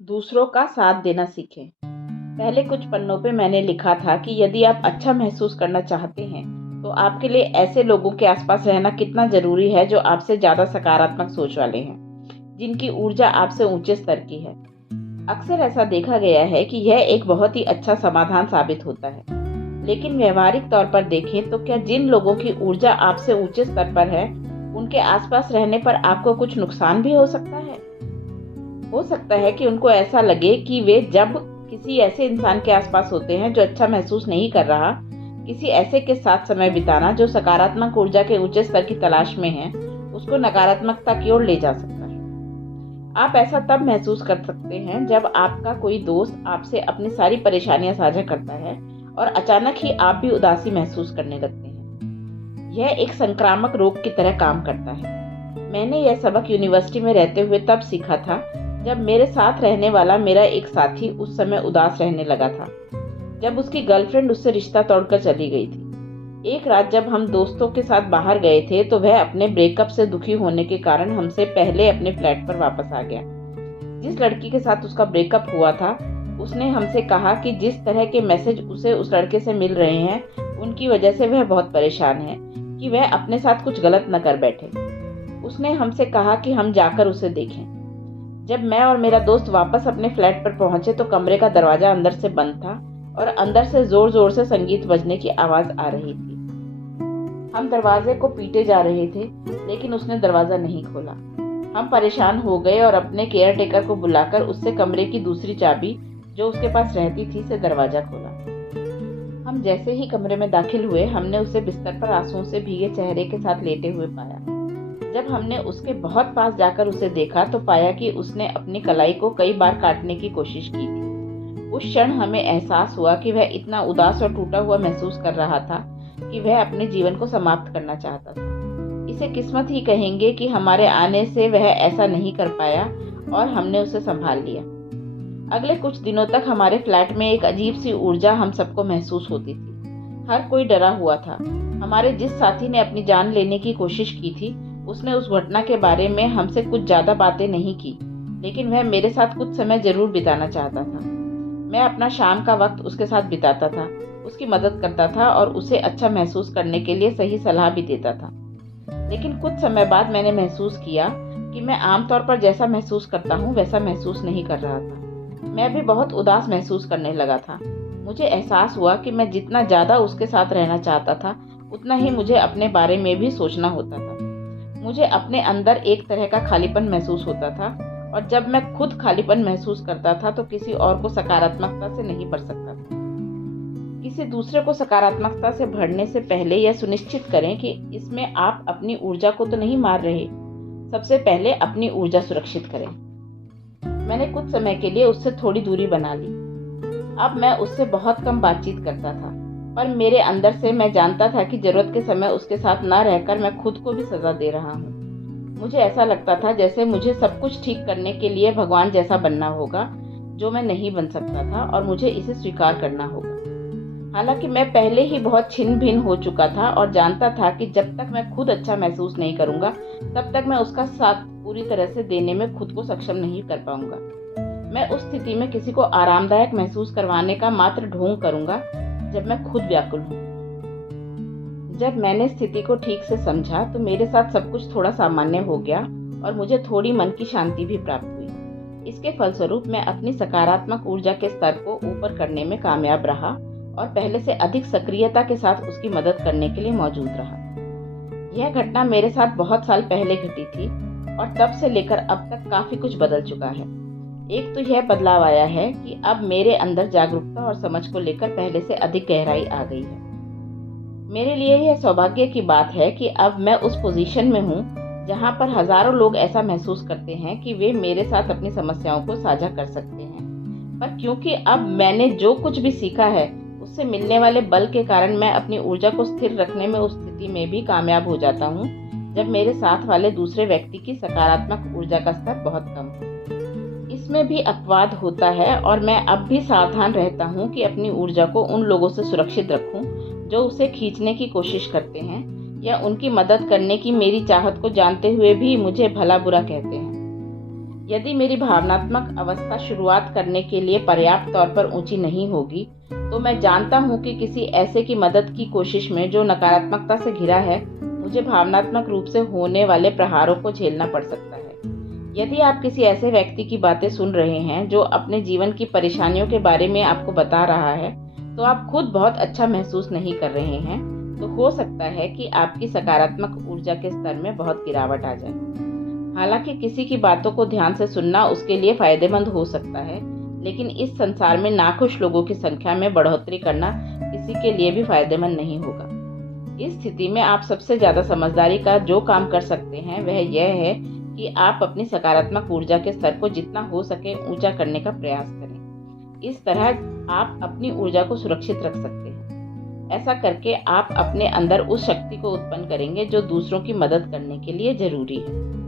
दूसरों का साथ देना सीखें। पहले कुछ पन्नों पे मैंने लिखा था कि यदि आप अच्छा महसूस करना चाहते हैं, तो आपके लिए ऐसे लोगों के आसपास रहना कितना ज़रूरी है जो आपसे ज़्यादा सकारात्मक सोच वाले हैं, जिनकी ऊर्जा आपसे ऊंचे स्तर की है। अक्सर ऐसा देखा गया है कि यह एक बहुत ही अच्छा समाधान साबित होता है। लेकिन व्यवहारिक तौर पर देखें तो क्या जिन लोगों की ऊर्जा आपसे ऊंचे स्तर पर है, उनके आसपास रहने पर आपको कुछ नुकसान भी हो सकता है? हो सकता है कि उनको ऐसा लगे कि वे जब किसी ऐसे इंसान के आसपास होते हैं जो अच्छा महसूस नहीं कर रहा, किसी ऐसे के साथ समय बिताना जो सकारात्मक ऊर्जा के ऊंचे स्तर की तलाश में है, उसको नकारात्मकता की ओर ले जा सकता है। आप ऐसा तब महसूस कर सकते हैं जब आपका कोई दोस्त आपसे अपनी सारी परेशानियां साझा करता है और अचानक ही आप भी उदासी महसूस करने लगते हैं। यह एक संक्रामक रोग की तरह काम करता है। मैंने यह सबक यूनिवर्सिटी में रहते हुए तब सीखा था जब मेरे साथ रहने वाला मेरा एक साथी उस समय उदास रहने लगा था, जब उसकी गर्लफ्रेंड उससे रिश्ता तोड़कर चली गई थी। एक रात जब हम दोस्तों के साथ बाहर गए थे तो वह अपने ब्रेकअप से दुखी होने के कारण हमसे पहले अपने फ्लैट पर वापस आ गया। जिस लड़की के साथ उसका ब्रेकअप हुआ था, उसने हमसे कहा कि जिस तरह के मैसेज उसे उस लड़के से मिल रहे हैं, उनकी वजह से वह बहुत परेशान है कि वह अपने साथ कुछ गलत न कर बैठे। उसने हमसे कहा कि हम जाकर उसे देखें। जब मैं और मेरा दोस्त वापस अपने फ्लैट पर पहुंचे तो कमरे का दरवाजा अंदर से बंद था और अंदर से जोर जोर से संगीत बजने की आवाज आ रही थी। हम दरवाजे को पीटे जा रहे थे, लेकिन उसने दरवाजा नहीं खोला। हम परेशान हो गए और अपने केयर टेकर को बुलाकर उससे कमरे की दूसरी चाबी जो उसके पास रहती थी से दरवाजा खोला। हम जैसे ही कमरे में दाखिल हुए, हमने उसे बिस्तर पर आंसुओं से भीगे चेहरे के साथ लेटे हुए पाया। जब हमने उसके बहुत पास जाकर उसे देखा तो पाया कि उसने अपनी कलाई को कई बार काटने की कोशिश की थी। उस क्षण हमें एहसास हुआ कि वह इतना उदास और टूटा हुआ महसूस कर रहा था कि वह अपने जीवन को समाप्त करना चाहता था। इसे किस्मत ही कहेंगे कि हमारे आने से वह ऐसा नहीं कर पाया और हमने उसे संभाल लिया। अगले कुछ दिनों तक हमारे फ्लैट में एक अजीब सी ऊर्जा हम सबको महसूस होती थी। हर कोई डरा हुआ था। हमारे जिस साथी ने अपनी जान लेने की कोशिश की थी, उसने उस घटना के बारे में हमसे कुछ ज्यादा बातें नहीं की, लेकिन वह मेरे साथ कुछ समय जरूर बिताना चाहता था। मैं अपना शाम का वक्त उसके साथ बिताता था, उसकी मदद करता था और उसे अच्छा महसूस करने के लिए सही सलाह भी देता था। लेकिन कुछ समय बाद मैंने महसूस किया कि मैं आमतौर पर जैसा महसूस करता हूँ वैसा महसूस नहीं कर रहा था। मैं भी बहुत उदास महसूस करने लगा था। मुझे एहसास हुआ कि मैं जितना ज्यादा उसके साथ रहना चाहता था, उतना ही मुझे अपने बारे में भी सोचना होता था। मुझे अपने अंदर एक तरह का खालीपन महसूस होता था और जब मैं खुद खालीपन महसूस करता था तो किसी और को सकारात्मकता से नहीं भर सकता था। किसी दूसरे को सकारात्मकता से भरने से पहले यह सुनिश्चित करें कि इसमें आप अपनी ऊर्जा को तो नहीं मार रहे। सबसे पहले अपनी ऊर्जा सुरक्षित करें। मैंने कुछ समय के लिए उससे थोड़ी दूरी बना ली। अब मैं उससे बहुत कम बातचीत करता था, पर मेरे अंदर से मैं जानता था कि जरूरत के समय उसके साथ ना रहकर मैं खुद को भी सजा दे रहा हूँ। मुझे ऐसा लगता था जैसे मुझे सब कुछ ठीक करने के लिए भगवान जैसा बनना होगा, जो मैं नहीं बन सकता था, और मुझे इसे स्वीकार करना होगा। हालांकि मैं पहले ही बहुत छिन्न भिन्न हो चुका था और जानता था कि जब तक मैं खुद अच्छा महसूस नहीं करूंगा, तब तक मैं उसका साथ पूरी तरह से देने में खुद को सक्षम नहीं कर पाऊंगा। मैं उस स्थिति में किसी को आरामदायक महसूस करवाने का मात्र ढोंग करूंगा जब मैं खुद व्याकुल हूँ। जब मैंने स्थिति को ठीक से समझा तो मेरे साथ सब कुछ थोड़ा सामान्य हो गया और मुझे थोड़ी मन की शांति भी प्राप्त हुई। इसके फलस्वरूप मैं अपनी सकारात्मक ऊर्जा के स्तर को ऊपर करने में कामयाब रहा और पहले से अधिक सक्रियता के साथ उसकी मदद करने के लिए मौजूद रहा। यह घटना मेरे साथ बहुत साल पहले घटी थी और तब से लेकर अब तक काफी कुछ बदल चुका है। एक तो यह बदलाव आया है कि अब मेरे अंदर जागरूकता और समझ को लेकर पहले से अधिक गहराई आ गई है। मेरे लिए यह सौभाग्य की बात है कि अब मैं उस पोजीशन में हूँ जहाँ पर हजारों लोग ऐसा महसूस करते हैं कि वे मेरे साथ अपनी समस्याओं को साझा कर सकते हैं। पर क्योंकि अब मैंने जो कुछ भी सीखा है उससे मिलने वाले बल के कारण मैं अपनी ऊर्जा को स्थिर रखने में उस स्थिति में भी कामयाब हो जाता हूँ जब मेरे साथ वाले दूसरे व्यक्ति की सकारात्मक ऊर्जा का स्तर बहुत कम हो। इसमें भी अपवाद होता है और मैं अब भी सावधान रहता हूँ कि अपनी ऊर्जा को उन लोगों से सुरक्षित रखूं जो उसे खींचने की कोशिश करते हैं या उनकी मदद करने की मेरी चाहत को जानते हुए भी मुझे भला बुरा कहते हैं। यदि मेरी भावनात्मक अवस्था शुरुआत करने के लिए पर्याप्त तौर पर ऊंची नहीं होगी, तो मैं जानता हूँ कि किसी ऐसे की मदद की कोशिश में जो नकारात्मकता से घिरा है, मुझे भावनात्मक रूप से होने वाले प्रहारों को झेलना पड़ सकता है। यदि आप किसी ऐसे व्यक्ति की बातें सुन रहे हैं जो अपने जीवन की परेशानियों के बारे में आपको बता रहा है, तो आप खुद बहुत अच्छा महसूस नहीं कर रहे हैं, तो हो सकता है कि आपकी सकारात्मक ऊर्जा के स्तर में बहुत गिरावट आ जाए। हालांकि किसी की बातों को ध्यान से सुनना उसके लिए फायदेमंद हो सकता है, लेकिन इस संसार में नाखुश लोगों की संख्या में बढ़ोतरी करना किसी के लिए भी फायदेमंद नहीं होगा। इस स्थिति में आप सबसे ज्यादा समझदारी का जो काम कर सकते हैं वह यह है कि आप अपनी सकारात्मक ऊर्जा के स्तर को जितना हो सके ऊंचा करने का प्रयास करें। इस तरह आप अपनी ऊर्जा को सुरक्षित रख सकते हैं। ऐसा करके आप अपने अंदर उस शक्ति को उत्पन्न करेंगे जो दूसरों की मदद करने के लिए जरूरी है।